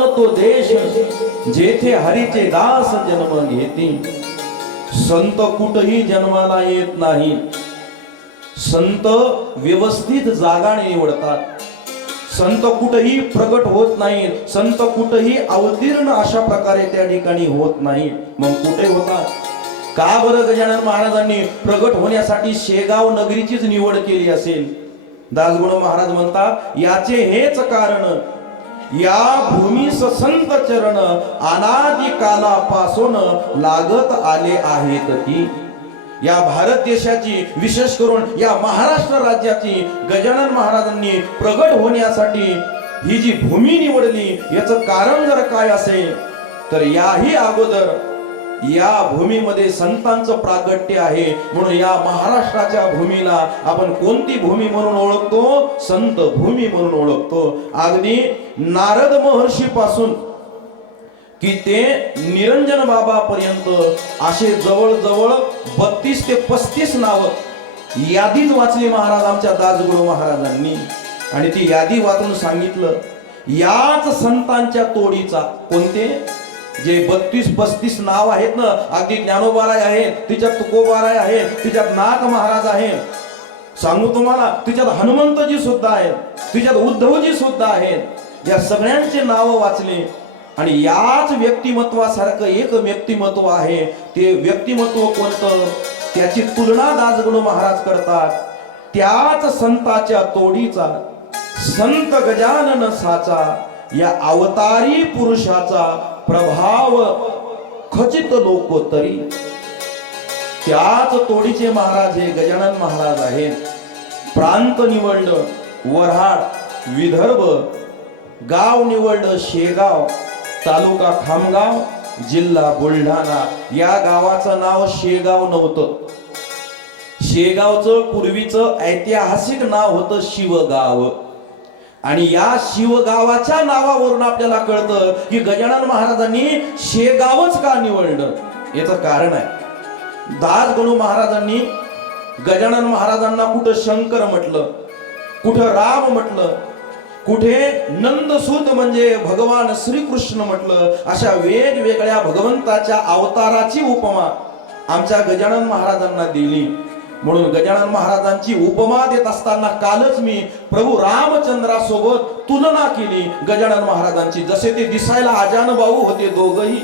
वृंदावन तो देश जेथे हरीचे दास जन्म घेती। संत कुठेही जन्माला येत नाही, संत व्यवस्थित जागा निवडतात। संत कुठेही प्रगट होत नाही, संत कुठेही अवतीर्ण अशा प्रकारे त्या ठिकाणी होत नाही। मग कुठे होतात? का बरं गजानन महाराजांनी प्रगट होण्यासाठी शेगाव नगरीचीच निवड केली असेल? दासगुणू महाराज म्हणतात, याचे हेच कारण, या भूमीस संत चरण अनादि कालापासून लागत आले आहेत की। या भारत देशाची, विशेष करून या महाराष्ट्र राज्याची गजानन महाराजांनी प्रगट होण्यासाठी ही जी भूमी निवडली, याचं कारण जर काय असेल तर याही अगोदर या भूमीमध्ये संतांचं प्रागट्य आहे। म्हणून या महाराष्ट्राच्या भूमीला आपण कोणती भूमी म्हणून ओळखतो? संत भूमी म्हणून ओळखतो। अगदी नारद महर्षी पासून की ते निरंजन बाबा पर्यंत असे जवळजवळ 32 ते 35 नाव यादीच वाचली महाराज आमच्या दासगुरू महाराजांनी। आणि ती यादी वाचून सांगितलं, याच संतांच्या तोडीचा, कोणते जे 32-35 नाव आहेत ना, अगदी ज्ञानोबाराय आहे, तिच्यात तुकोबाराय आहे, तिच्यात नाथ महाराज आहे, सांगू तुम्हाला तिच्यात हनुमंतजी सुद्धा आहेत, तिच्यात उद्धवजी सुद्धा आहेत। या सगळ्यांचे नाव वाचले आणि याच व्यक्तिमत्वासारखं एक व्यक्तिमत्व आहे। ते व्यक्तिमत्व कोणतं? त्याची तुलना दासगुणू महाराज करतात, त्याच संताच्या तोडीचा संत गजानन साचा, या अवतारी पुरुषाचा प्रभाव खचित लोक तरी। त्याच तोडीचे महाराज हे गजानन महाराज आहेत। प्रांत निवडलं वऱ्हाड विदर्भ, गाव निवडलं शेगाव, तालुका खामगाव, जिल्हा बुलढाणा। या गावाचं नाव शेगाव नव्हतं, शेगावचं पूर्वीचं ऐतिहासिक नाव होतं शिवगाव। आणि या शिवगावाच्या नावावरून आपल्याला कळतं की गजानन महाराजांनी शेगावच का निवडलं, याचं कारण आहे। दासगुणू महाराजांनी गजानन महाराजांना कुठं शंकर म्हटलं, कुठं राम म्हटलं, कुठे नंदसूत म्हणजे भगवान श्रीकृष्ण म्हटलं। अशा वेगवेगळ्या भगवंताच्या अवताराची उपमा आमच्या गजानन महाराजांना दिली। म्हणून गजानन महाराजांची उपमा देत असताना कालच मी प्रभू रामचंद्रासोबत तुलना केली गजानन महाराजांची। जसे ते दिसायला आजान भाऊ होते दोघही,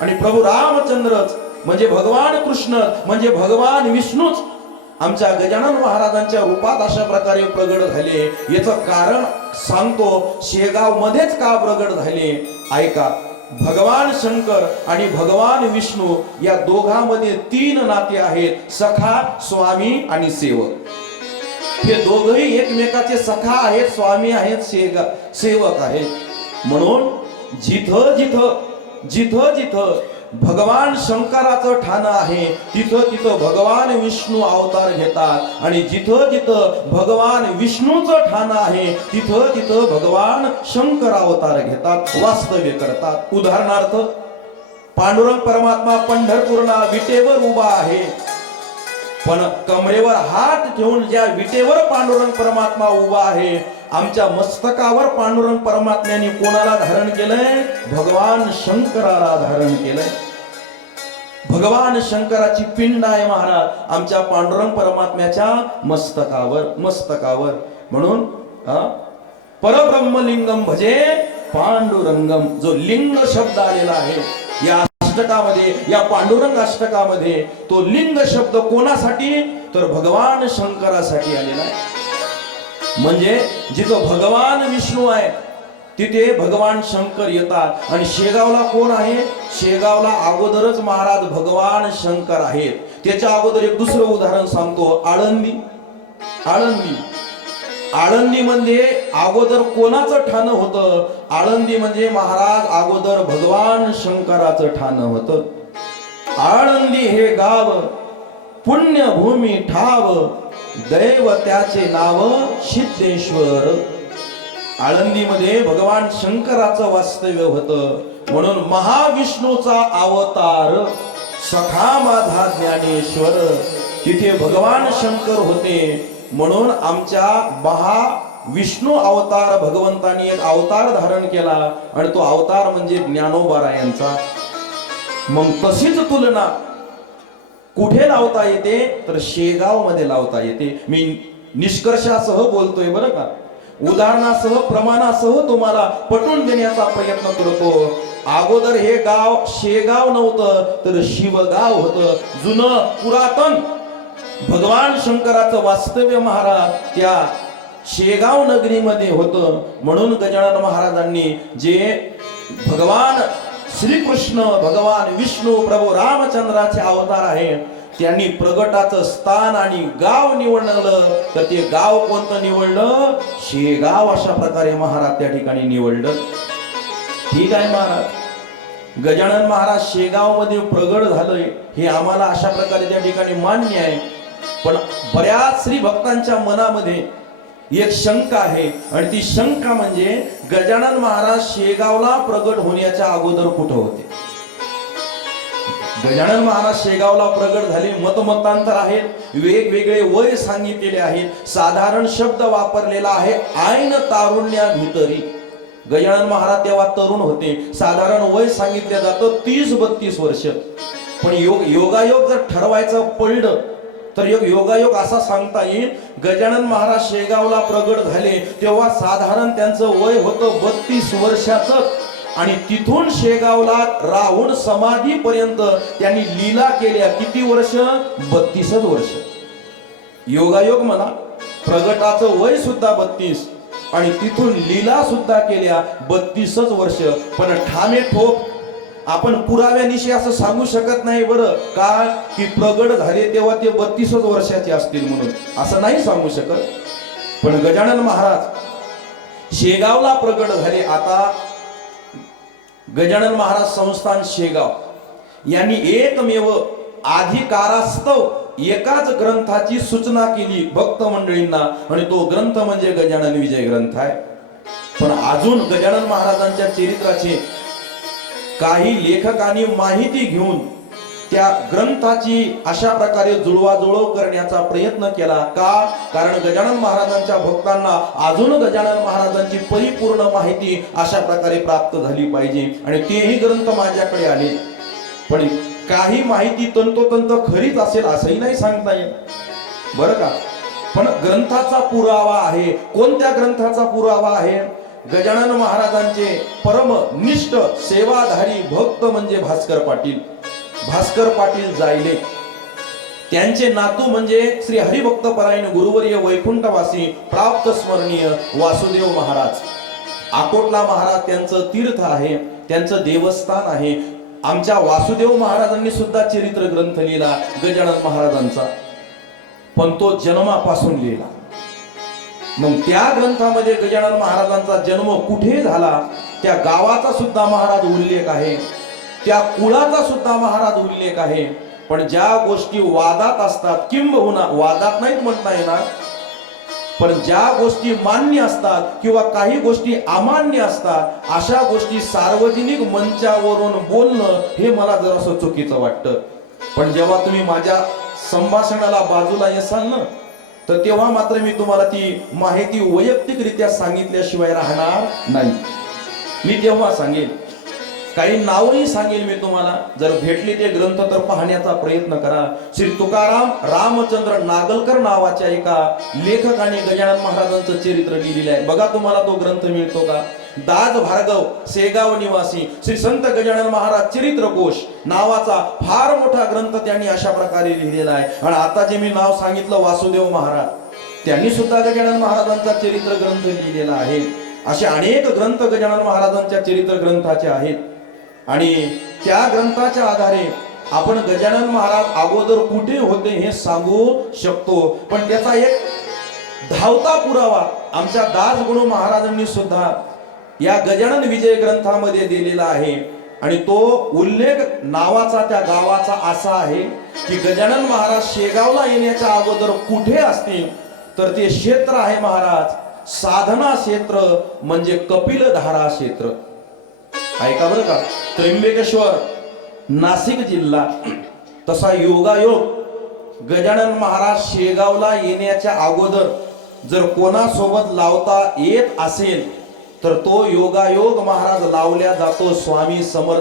आणि प्रभू रामचंद्रच म्हणजे भगवान कृष्ण म्हणजे भगवान विष्णूच आमच्या गजानन महाराजांच्या रूपात अशा प्रकारे प्रगट झाले। याचं कारण सांगतो, शेगाव मध्येच का प्रगट झाले ऐका। भगवान शंकर आणि भगवान विष्णू या दोघांमध्ये 3 नाते आहेत, सखा, स्वामी आणि सेवक। हे दोघही एकमेकाचे सखा आहेत, स्वामी आहेत, सेवक आहेत। म्हणून जिथं जिथं जिथं जिथं भगवान शंकराचं ठाण आहे, तिथं तिथं भगवान विष्णू अवतार घेतात, आणि जिथं जिथं भगवान विष्णूचं ठाण आहे तिथं तिथं भगवान शंकर अवतार घेतात, वास्तव्य करतात। उदाहरणार्थ पांडुरंग परमात्मा पंढरपूरला विटेवर उभा आहे, पण कमरेवर हात ठेवून ज्या विटेवर पांडुरंग परमात्मा उभा आहे, आमच्या मस्तकावर पांडुरंग परमात्म्याने कोणाला धारण केलंय? भगवान शंकराला धारण केलंय। भगवान शंकराची पिंड आहे महाराज आमच्या पांडुरंग परमात्म्याच्या मस्तकावर। म्हणून परब्रह्मलिंगम भजे पांडुरंगम, जो लिंग शब्द आलेला आहे या अष्टकामध्ये, या पांडुरंग अष्टकामध्ये, तो लिंग शब्द कोणासाठी? तर भगवान शंकरासाठी आलेला आहे। म्हणजे जिथं भगवान विष्णू आहे तिथे भगवान शंकर येतात। आणि शेगावला कोण आहे? शेगावला अगोदरच महाराज भगवान शंकर आहेत। त्याच्या अगोदर एक दुसरं उदाहरण सांगतो, आळंदी मध्ये अगोदर कोणाचं ठाण होतं? आळंदी म्हणजे महाराज अगोदर भगवान शंकराचं ठाण होतं। आळंदी हे गाव पुण्यभूमी ठाव, दैव त्याचे नाव सिद्धेश्वर। आळंदीमध्ये भगवान शंकराचं वास्तव्य होतं। म्हणून महाविष्णूचा अवतार सखा माझा ज्ञानेश्वर, तिथे भगवान शंकर होते। म्हणून आमच्या विष्णू अवतार भगवंतानी एक अवतार धारण केला आणि तो अवतार म्हणजे ज्ञानोबा यांचा. मग तशीच तुलना कुठे लावता येते तर शेगाव मध्ये लावता येते. मी निष्कर्षासह बोलतोय बरं का, उदाहरणासह प्रमाणासह तुम्हाला पटवून देण्याचा प्रयत्न करतो. अगोदर हे गाव शेगाव नव्हतं तर शिवगाव होतं. जुनं पुरातन भगवान शंकराचं वास्तव्य महाराज त्या शेगाव नगरीमध्ये होतं. म्हणून गजानन महाराजांनी जे भगवान श्रीकृष्ण भगवान विष्णू प्रभू रामचंद्राचे अवतार आहे त्यांनी प्रगटाचं स्थान आणि गाव निवडलं तर ते गाव कोणतं निवडलं? शेगाव. अशा प्रकारे महाराज त्या ठिकाणी निवडलं. ठीक आहे महाराज, गजानन महाराज शेगाव मध्ये प्रगट झालंय हे आम्हाला अशा प्रकारे त्या ठिकाणी मान्य आहे. पण बऱ्याच श्री भक्तांच्या मनामध्ये एक शंका आहे आणि ती शंका म्हणजे गजानन महाराज शेगावला प्रगट होण्याच्या अगोदर कुठं होते? गजानन महाराज शेगावला प्रगट झाले, मतमतांतर आहेत, वेगवेगळे वय सांगितलेले आहेत, साधारण शब्द वापरलेला आहे ऐन तारुण्या भितरी. गजानन महाराज तेव्हा तरुण होते, साधारण वय सांगितलं जातं 30-32 वर्ष. पण योगायोग जर ठरवायचं पडलं तर योगायोग असा सांगता येईल, गजानन महाराज शेगावला प्रगट झाले तेव्हा साधारण त्यांचं वय होतं 32 वर्षाचं आणि तिथून शेगावला राहून समाधीपर्यंत त्यांनी लीला केल्या किती वर्ष? 32 वर्ष. योगायोग म्हणा, प्रगटाचं वय सुद्धा 32 आणि तिथून लीला सुद्धा केल्या 32 वर्ष. पण ठामे ठोक आपण पुराव्यानिशी असं सांगू शकत नाही बरं का की प्रगट झाले तेव्हा ते 32 वर्षाचे असतील म्हणून, असं नाही सांगू शकत. पण गजानन महाराज शेगावला प्रगट झाले. आता गजानन महाराज संस्थान शेगाव यांनी एकमेव अधिकारास्तव एकाच ग्रंथाची सूचना केली भक्त मंडळींना आणि तो ग्रंथ म्हणजे गजानन विजय ग्रंथ आहे. पण अजून गजानन महाराजांच्या चरित्राचे काही लेखकांनी माहिती घेऊन त्या ग्रंथाची अशा प्रकारे जुळवाजुळव करण्याचा प्रयत्न केला. का? कारण गजानन महाराजांच्या भक्तांना अजून गजानन महाराजांची परिपूर्ण माहिती अशा प्रकारे प्राप्त झाली पाहिजे आणि तेही ग्रंथ माझ्याकडे आले. पण काही माहिती तंतोतंत खरीच असेल असंही नाही सांगता येत बरं का. पण ग्रंथाचा पुरावा आहे. कोणत्या ग्रंथाचा पुरावा आहे? गजानन महाराजांचे परमनिष्ठ सेवाधारी भक्त म्हणजे भास्कर पाटील. भास्कर पाटील जायले त्यांचे नातू म्हणजे श्री हरिभक्त परायण गुरुवर्य वैकुंठवासी प्राप्त स्मरणीय वासुदेव महाराज. आकोटला महाराज त्यांचं तीर्थ आहे, त्यांचं देवस्थान आहे. आमच्या वासुदेव महाराजांनी सुद्धा चरित्र ग्रंथ लिहिला गजानन महाराजांचा, पण तो जन्मापासून लिहिला. मग त्या ग्रंथामध्ये गजानन महाराजांचा जन्म कुठे झाला त्या गावाचा सुद्धा महाराज उल्लेख आहे, त्या कुळाचा सुद्धा महाराज उल्लेख आहे. पण ज्या गोष्टी वादात असतात, किंबहुना वादात नाहीत म्हणता येणार, पण ज्या गोष्टी मान्य असतात किंवा काही गोष्टी अमान्य असतात अशा गोष्टी सार्वजनिक मंचावरून बोलणं हे मला जरासं चुकीचं वाटतं. पण जेव्हा तुम्ही माझ्या संभाषणाला बाजूला येसाल ना तर तेव्हा मात्र मी तुम्हाला ती माहिती वैयक्तिकरित्या सांगितल्याशिवाय राहणार नाही. मी तेव्हा सांगेन, काही नावही सांगेल मी तुम्हाला. जर भेटले ते ग्रंथ तर पाहण्याचा प्रयत्न करा. श्री तुकाराम रामचंद्र नागलकर नावाच्या एका लेखकाने गजानन महाराजांचं चरित्र लिहिलेलं आहे. बघा तुम्हाला तो ग्रंथ मिळतो का? दाज भार्गव शेगाव निवासी श्री संत गजानन महाराज चरित्रकोश नावाचा फार मोठा ग्रंथ त्यांनी अशा प्रकारे लिहिलेला आहे. आणि आता जे मी नाव सांगितलं वासुदेव महाराज, त्यांनी सुद्धा गजानन महाराजांचा चरित्र ग्रंथ लिहिलेला आहे. असे अनेक ग्रंथ गजानन महाराजांच्या चरित्र ग्रंथाचे आहेत आणि त्या ग्रंथाच्या आधारे आपण गजानन महाराज अगोदर कुठे होते हे सांगू शकतो. पण त्याचा एक धावता पुरावा आमच्या दासगुरु महाराजांनी सुद्धा या गजानन विजय ग्रंथामध्ये दिलेला आहे आणि तो उल्लेख नावाचा त्या गावाचा असा आहे की गजानन महाराज शेगावला येण्याच्या अगोदर कुठे असतील तर ते क्षेत्र आहे महाराज साधना क्षेत्र म्हणजे कपिलधारा क्षेत्र. ऐका बरं का, त्र्यंबकेश्वर नाशिक जिल्हा. तसा योगायोग गजानन महाराज शेगावला येण्याच्या अगोदर जर कोणासोबत लावता येत असेल तर तो योगायोग महाराज लावल्या जातो स्वामी समर्थ